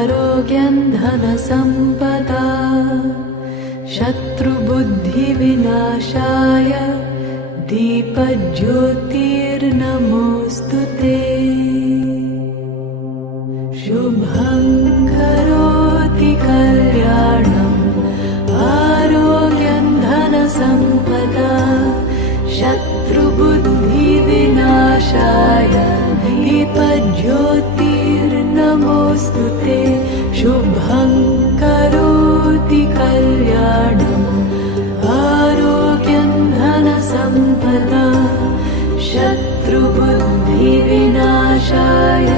आरोग्यं धनसम्पदा शत्रुबुद्धिविनाशाय दीपज्योतिर्नमोऽस्तु ते। शुभं करोति कल्याणम् आरोग्यं धनसम्पदा शत्रुबुद्धिविनाशाय दीपज्योतिर्नमोऽस्तु ते। शुभं करोति कल्याणम् आरोग्यं धनसम्पदा शत्रुबुद्धिविनाशाय